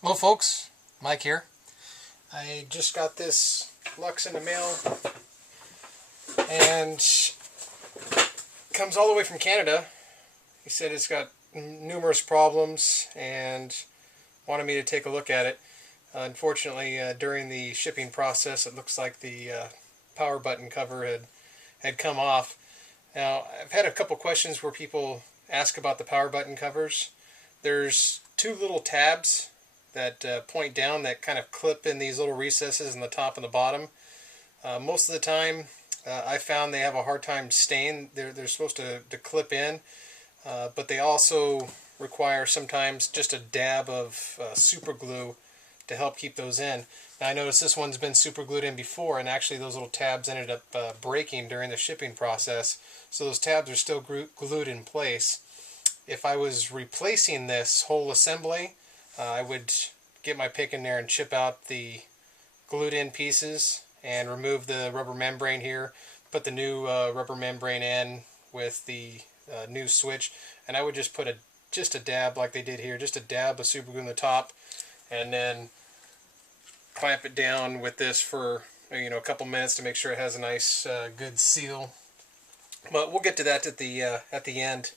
Hello folks, Mike here. I just got this Luxe in the mail and comes all the way from Canada. He said it's got numerous problems and wanted me to take a look at it. Unfortunately, during the shipping process, it looks like the power button cover had come off. Now, I've had a couple questions where people ask about the power button covers. There's two little tabs that point down that kind of clip in these little recesses in the top and the bottom. Most of the time, I found they have a hard time staying. They're supposed to clip in, but they also require sometimes just a dab of super glue to help keep those in. Now, I noticed this one's been super glued in before, and actually those little tabs ended up breaking during the shipping process, so those tabs are still glued in place. If I was replacing this whole assembly, I would get my pick in there and chip out the glued in pieces and remove the rubber membrane here, put the new rubber membrane in with the new switch, and I would just put just a dab like they did here, just a dab of super glue in the top, and then clamp it down with this for a couple minutes to make sure it has a nice good seal. But we'll get to that at the end.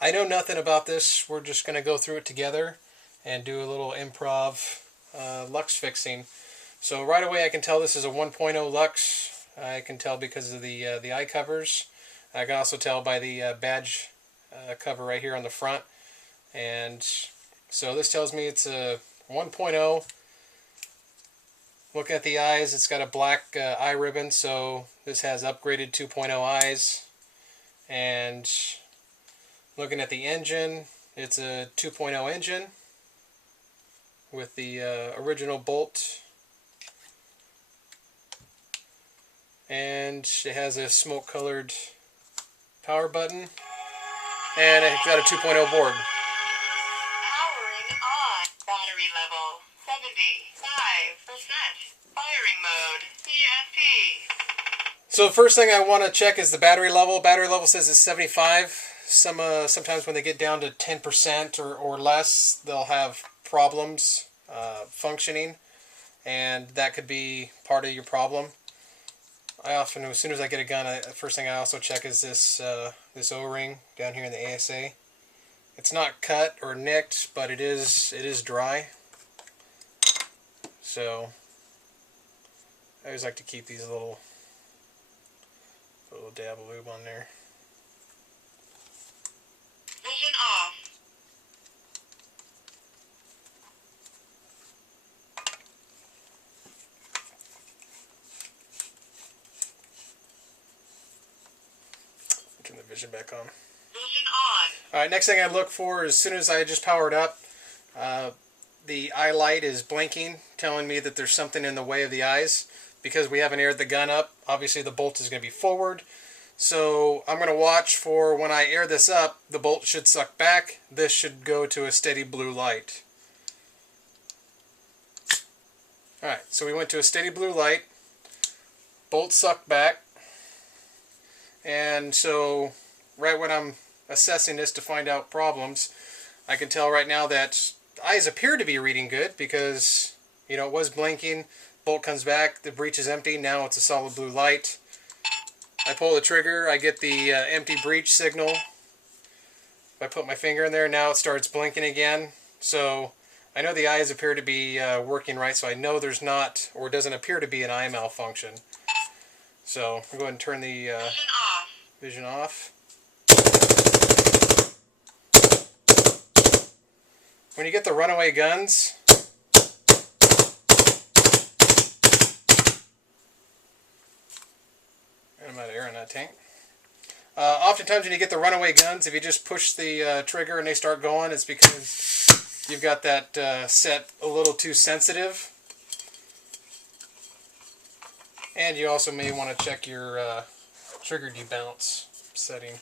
I know nothing about this. We're just going to go through it together and do a little improv Luxe fixing. So right away I can tell this is a 1.0 Luxe. I can tell because of the eye covers. I can also tell by the badge cover right here on the front. And so this tells me it's a 1.0. Looking at the eyes, it's got a black eye ribbon, so this has upgraded 2.0 eyes. And looking at the engine, it's a 2.0 engine with the original bolt, and it has a smoke colored power button, and it's got a 2.0 board. Powering on. Battery level 75%. Firing mode PSP. So the first thing I want to check is the battery level. Battery level says it's 75. Sometimes when they get down to 10% or less, they'll have problems functioning, and that could be part of your problem. I often, as soon as I get a gun, the first thing I also check is this O-ring down here in the ASA. It's not cut or nicked, but it is dry. So I always like to keep these little dab of lube on there. Vision off. Turn the vision back on. Vision on. Alright, next thing I look for is, as soon as I just powered up, the eye light is blinking, telling me that there's something in the way of the eyes. Because we haven't aired the gun up, obviously the bolt is going to be forward. So I'm going to watch for when I air this up, the bolt should suck back. This should go to a steady blue light. Alright, so we went to a steady blue light. Bolt sucked back. And so right when I'm assessing this to find out problems, I can tell right now that the eyes appear to be reading good because, it was blinking. Bolt comes back, the breech is empty, now it's a solid blue light. I pull the trigger, I get the empty breech signal. If I put my finger in there, now it starts blinking again. So I know the eyes appear to be working right, so I know there's not, or doesn't appear to be, an eye malfunction. So I'll go ahead and turn the vision off. When you get the runaway guns, I'm out of air in that tank. Oftentimes when you get the runaway guns, if you just push the trigger and they start going, it's because you've got that set a little too sensitive. And you also may want to check your trigger debounce setting.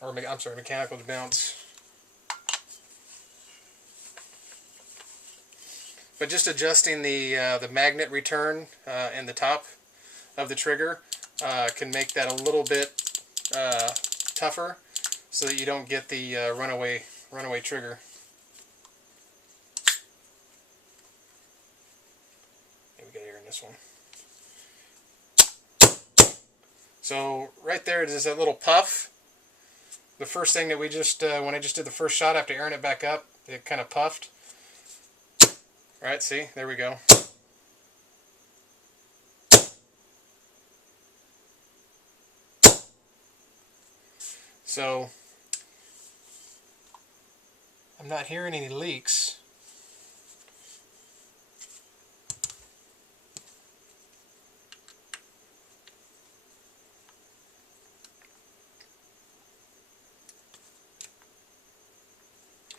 Or, I'm sorry, mechanical debounce. But just adjusting the magnet return in the top of the trigger can make that a little bit tougher so that you don't get the runaway trigger. this one. So right there is that little puff. The first thing that we just, when I just did the first shot after airing it back up, it kind of puffed. Right, see, there we go. So I'm not hearing any leaks.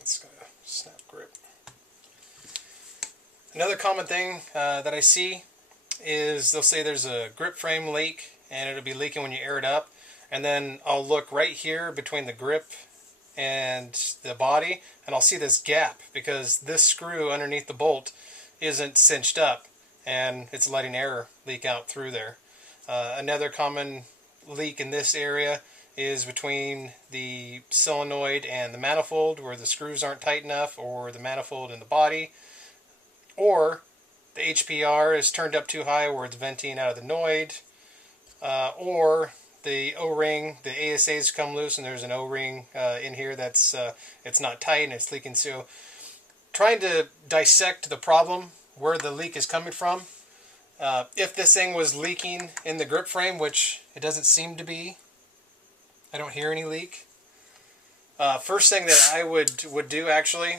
It's got a snap grip. Another common thing that I see is they'll say there's a grip frame leak and it'll be leaking when you air it up, and then I'll look right here between the grip and the body and I'll see this gap because this screw underneath the bolt isn't cinched up and it's letting air leak out through there. Another common leak in this area is between the solenoid and the manifold, where the screws aren't tight enough, or the manifold and the body, or the HPR is turned up too high where it's venting out of the noid, or the O-ring, the ASA's come loose and there's an O-ring in here that's it's not tight and it's leaking. So trying to dissect the problem, where the leak is coming from. If this thing was leaking in the grip frame, which it doesn't seem to be, I don't hear any leak. First thing that I would do actually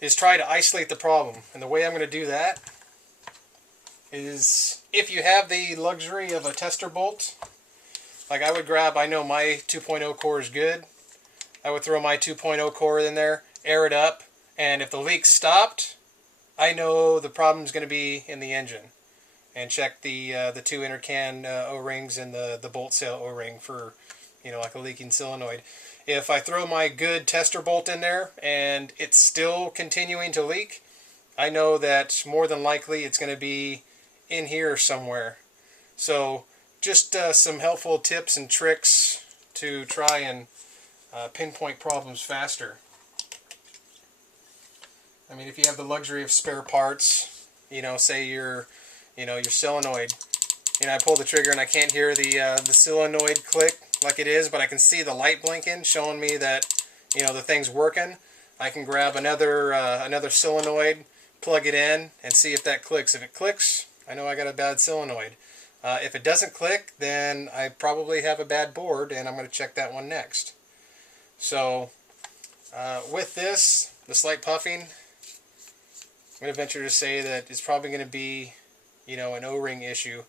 is try to isolate the problem. And the way I'm going to do that is, if you have the luxury of a tester bolt, like I would grab, I know my 2.0 core is good. I would throw my 2.0 core in there, air it up, and if the leak stopped, I know the problem's going to be in the engine. And check the two intercan O-rings and the bolt seal O-ring for, you know, like a leaking solenoid. If I throw my good tester bolt in there and it's still continuing to leak, I know that more than likely it's going to be in here somewhere. So just some helpful tips and tricks to try and pinpoint problems faster. I mean, if you have the luxury of spare parts, you know, say your solenoid, you know, I pull the trigger and I can't hear the solenoid click like it is, but I can see the light blinking showing me that, you know, the thing's working. I can grab another solenoid, plug it in, and see if that clicks. If it clicks, I know I got a bad solenoid. If it doesn't click, then I probably have a bad board, and I'm going to check that one next. So with this, the slight puffing, I'm going to venture to say that it's probably going to be, you know, an O-ring issue.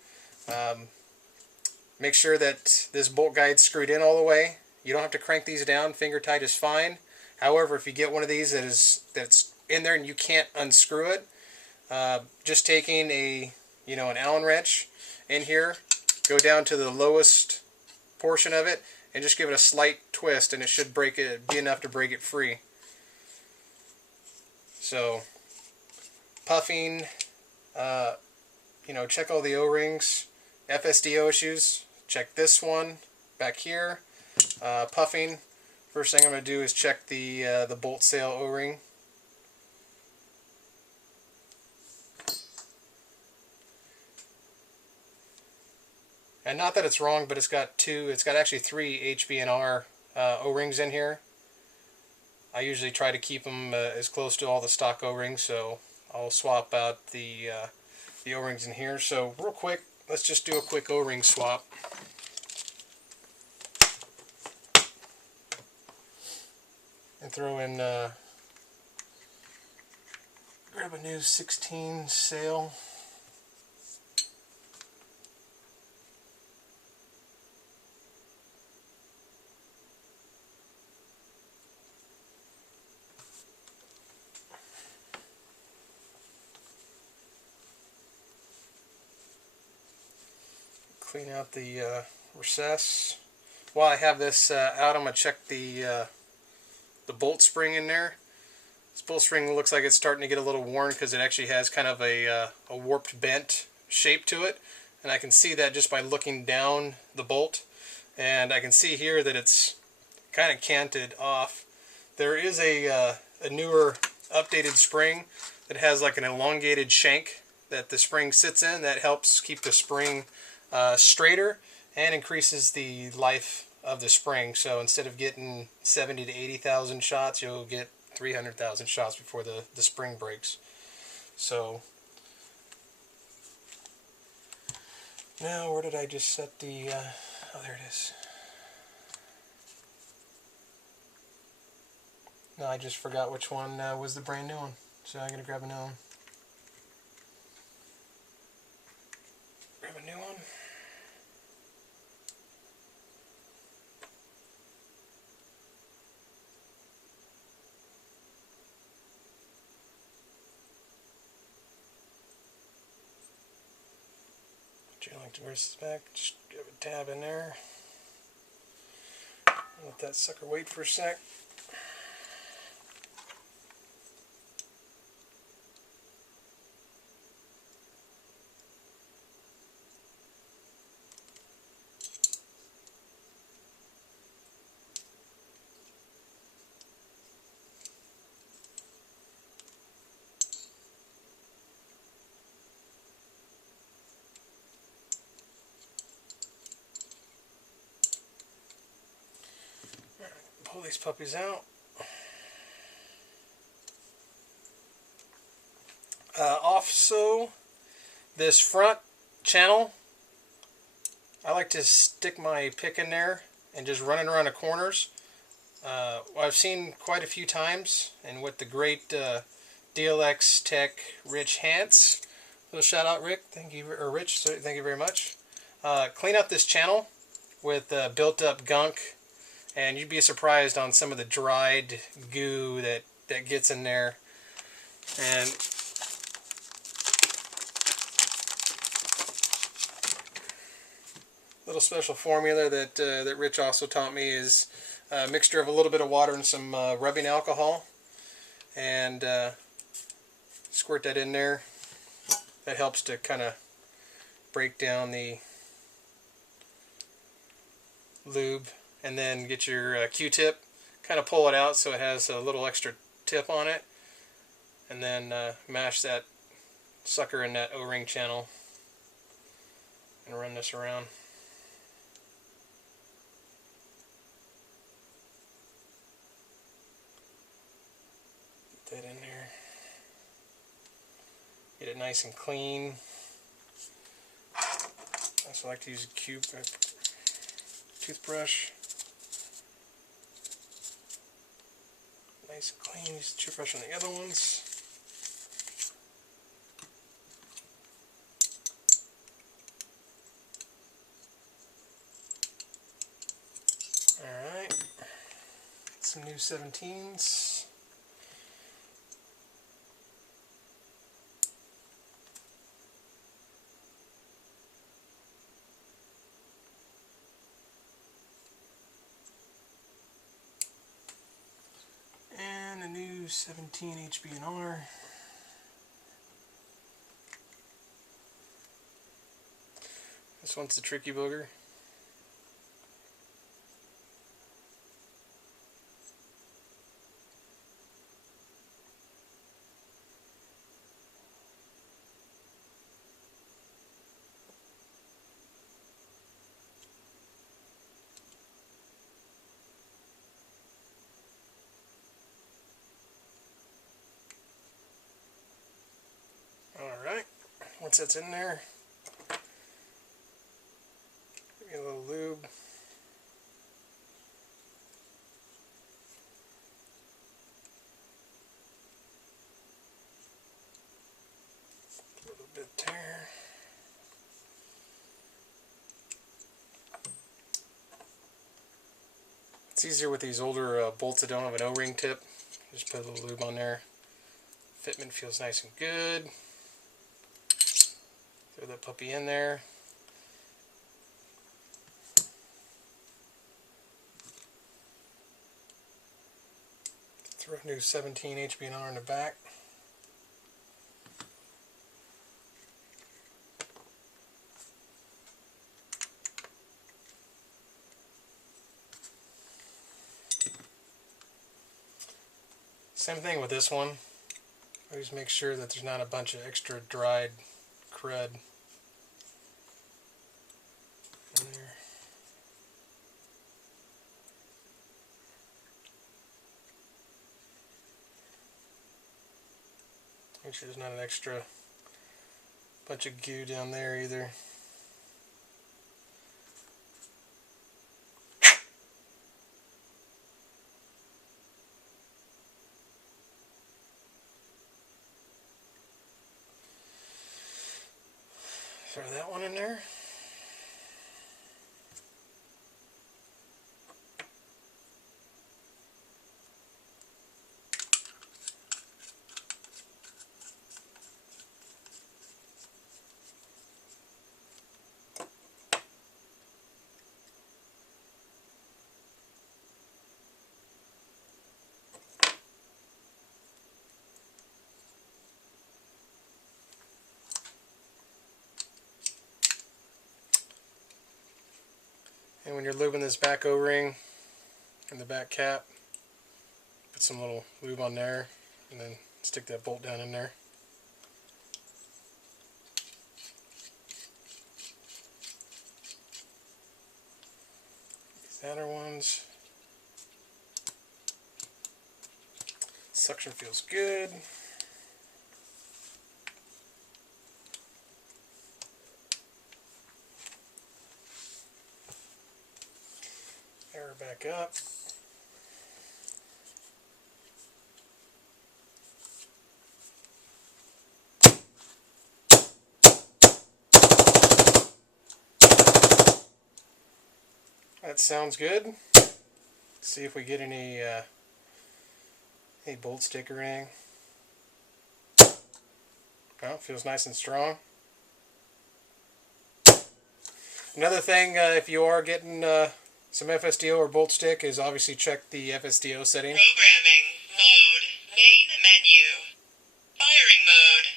Make sure that this bolt guide's screwed in all the way. You don't have to crank these down. Finger tight is fine. However, if you get one of these that's in there and you can't unscrew it, just taking an Allen wrench in here, go down to the lowest portion of it, and just give it a slight twist, and it should be enough to break it free. So, puffing, check all the O-rings. FSDO issues, check this one back here. Puffing, first thing I'm going to do is check the bolt seal O-ring. And not that it's wrong, but it's got actually 3 HB&R O-rings in here. I usually try to keep them as close to all the stock O-rings, so I'll swap out the O-rings in here. So real quick, let's just do a quick O-ring swap. And throw in, grab a new 16 sail. Clean out the recess. While I have this out, I'm going to check the bolt spring in there. This bolt spring looks like it's starting to get a little worn because it actually has kind of a warped bent shape to it. And I can see that just by looking down the bolt. And I can see here that it's kind of canted off. There is a newer updated spring that has like an elongated shank that the spring sits in. That helps keep the spring straighter and increases the life of the spring. So instead of getting 70 to 80,000 shots, you'll get 300,000 shots before the spring breaks. So now where did I just set the oh, there it is. No, I just forgot which one was the brand new one, so I'm gonna grab a new one. Grab a new one. Where's this back? Just give a tab in there. Let that sucker wait for a sec. Pull these puppies out. Also, this front channel, I like to stick my pick in there and just run it around the corners. I've seen quite a few times, and with the great DLX Tech Rich Hance, little shout out Rick, thank you, or Rich, thank you very much. Clean up this channel with built up gunk, and you'd be surprised on some of the dried goo that gets in there. And little special formula that that Rich also taught me is a mixture of a little bit of water and some rubbing alcohol, and squirt that in there. That helps to kind of break down the lube. And then get your Q-tip, kind of pull it out so it has a little extra tip on it, and then mash that sucker in that O-ring channel and run this around. Get that in there. Get it nice and clean. I also like to use a toothbrush. Nice and clean. Use the toothbrush on the other ones. Alright. Some new 17s. And a new 17 HB&R. This one's the tricky booger. Alright, once that's in there, get a little lube. A little bit there. It's easier with these older bolts that don't have an O-ring tip. Just put a little lube on there. Fitment feels nice and good. Throw that puppy in there. Throw a new 17 HB&R in the back. Same thing with this one. Always make sure that there's not a bunch of extra dried crud. In there. Make sure there's not an extra bunch of goo down there either. Throw that one in there. And when you're lubing this back O-ring and the back cap, put some little lube on there and then stick that bolt down in there. These outer ones. Suction feels good. Air back up. That sounds good. Let's see if we get any bolt stick or anything. Well, feels nice and strong. Another thing, if you are getting some FSDO or bolt stick, is obviously check the FSDO setting. Programming mode. Main menu. Firing mode.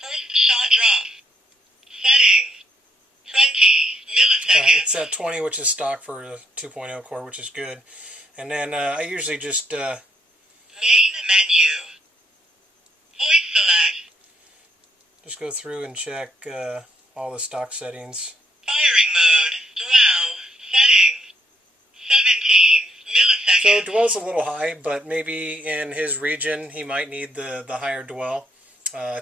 First shot drop. Setting. 20 milliseconds. It's at 20, which is stock for a 2.0 core, which is good. And then I usually just main menu. Voice select. just go through and check all the stock settings. Firing mode. Dwell. Setting. 17 milliseconds. So dwell's a little high, but maybe in his region he might need the higher dwell.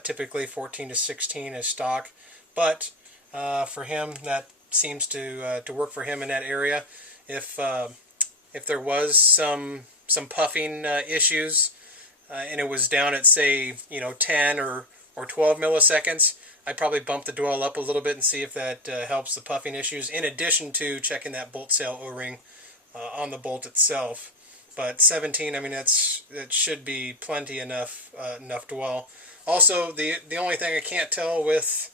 Typically 14 to 16 is stock, but for him that seems to work for him in that area. If there was some puffing issues and it was down at, say, 10 or 12 milliseconds, I'd probably bump the dwell up a little bit and see if that helps the puffing issues, in addition to checking that bolt sail O-ring on the bolt itself. But 17, I mean, that should be plenty enough dwell. Also, the only thing I can't tell with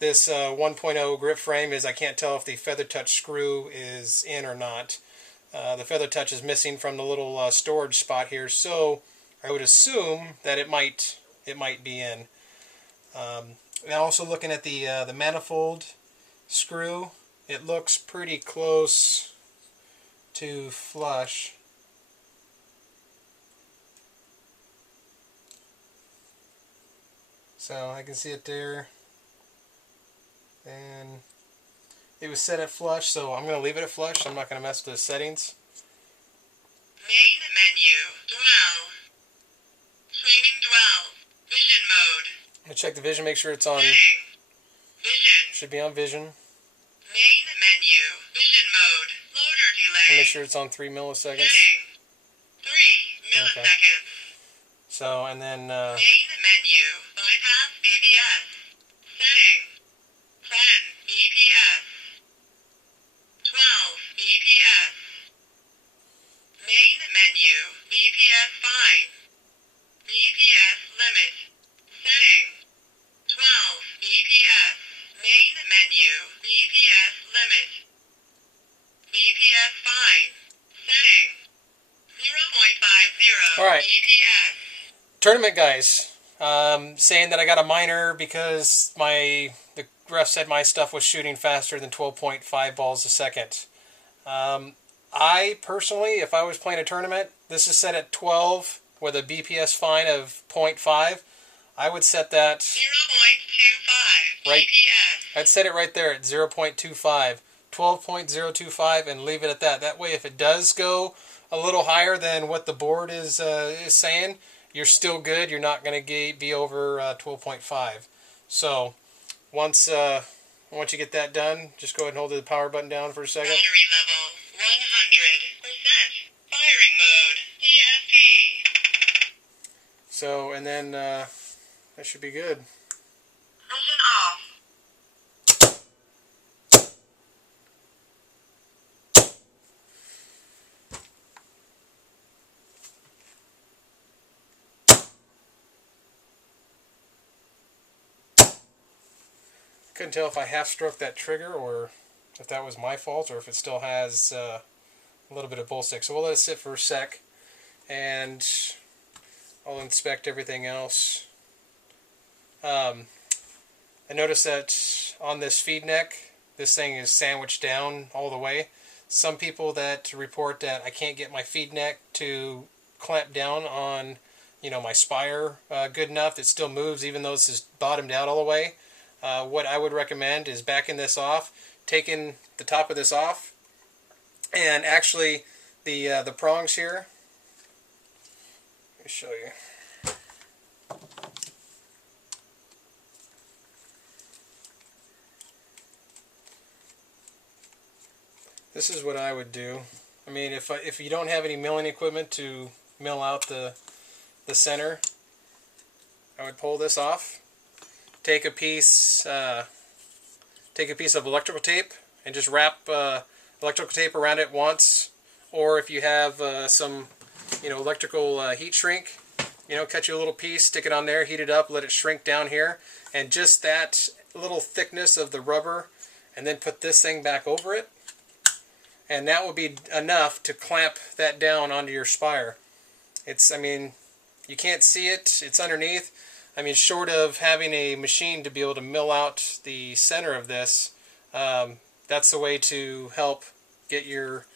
this 1.0 grip frame is I can't tell if the feather touch screw is in or not. The feather touch is missing from the little storage spot here, so I would assume that it might be in. Now, also looking at the manifold screw, it looks pretty close to flush. So I can see it there, and it was set at flush, so I'm going to leave it at flush. I'm not going to mess with the settings. Main menu. Dwell. Flaming dwell. Vision mode. I'm going to check the vision, make sure it's on. Setting. Vision. Should be on vision. Main menu. Vision mode. Loader delay. Make sure it's on 3 milliseconds. Setting. 3 milliseconds. Okay. So, and then Main menu. Bypass BPS. Setting. 10 BPS. 12 BPS. Main menu. BPS fine. BPS limit. Setting. 12 BPS. Main menu. BPS limit. BPS fine. Setting. 0.50 All right. BPS. tournament guys saying that I got a minor because the ref said my stuff was shooting faster than 12.5 balls a second. I personally, if I was playing a tournament, this is set at 12 with a BPS fine of 0.5. I would set that 0.25 right. GPS. I'd set it right there at 0.25, 12.025, and leave it at that. That way, if it does go a little higher than what the board is saying, you're still good. You're not going to be over 12.5. So once you get that done, just go ahead and hold the power button down for a second. Battery level 100%. Firing mode. ESP. So, and then that should be good. Vision off. Couldn't tell if I half-stroked that trigger or if that was my fault or if it still has a little bit of bull stick. So we'll let it sit for a sec, and I'll inspect everything else. I noticed that on this feed neck, this thing is sandwiched down all the way. Some people that report that I can't get my feed neck to clamp down on, my spire good enough. It still moves even though this is bottomed out all the way. What I would recommend is backing this off, taking the top of this off, and actually the prongs here. Let me show you. This is what I would do. I mean, if you don't have any milling equipment to mill out the center, I would pull this off. Take a piece of electrical tape and just wrap electrical tape around it once. Or if you have some, electrical heat shrink, cut you a little piece, stick it on there, heat it up, let it shrink down here, and just that little thickness of the rubber, and then put this thing back over it, and that will be enough to clamp that down onto your spire. You can't see it, it's underneath. Short of having a machine to be able to mill out the center of this, that's the way to help get your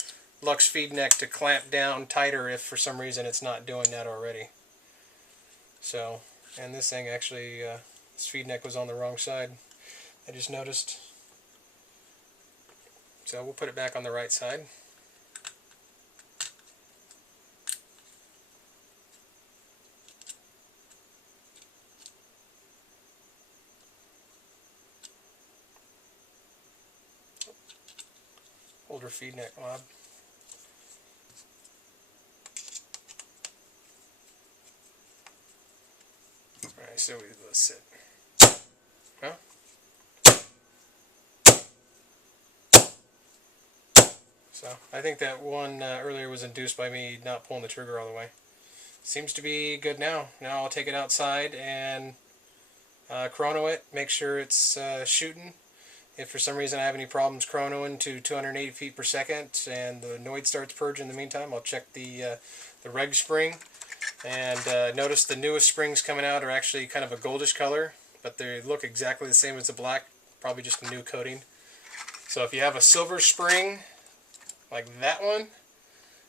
Luxe feed neck to clamp down tighter if for some reason it's not doing that already. So, and this thing actually, this feed neck was on the wrong side, I just noticed. So we'll put it back on the right side. Older feed neck knob. Alright, so let's sit. Huh? So I think that one earlier was induced by me not pulling the trigger all the way. Seems to be good now. Now I'll take it outside and chrono it, make sure it's shooting. If for some reason I have any problems chronoing to 280 feet per second and the Noid starts purging in the meantime, I'll check the reg spring. And notice the newest springs coming out are actually kind of a goldish color, but they look exactly the same as the black, probably just a new coating. So if you have a silver spring like that one,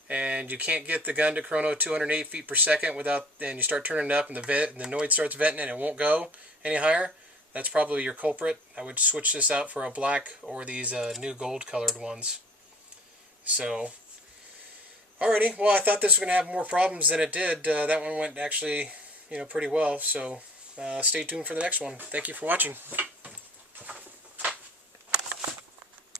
and you can't get the gun to chrono 208 feet per second and you start turning it up and the Noid starts venting and it won't go any higher, that's probably your culprit. I would switch this out for a black or these new gold colored ones. So, alrighty, well, I thought this was going to have more problems than it did. That one went actually, pretty well, so stay tuned for the next one. Thank you for watching.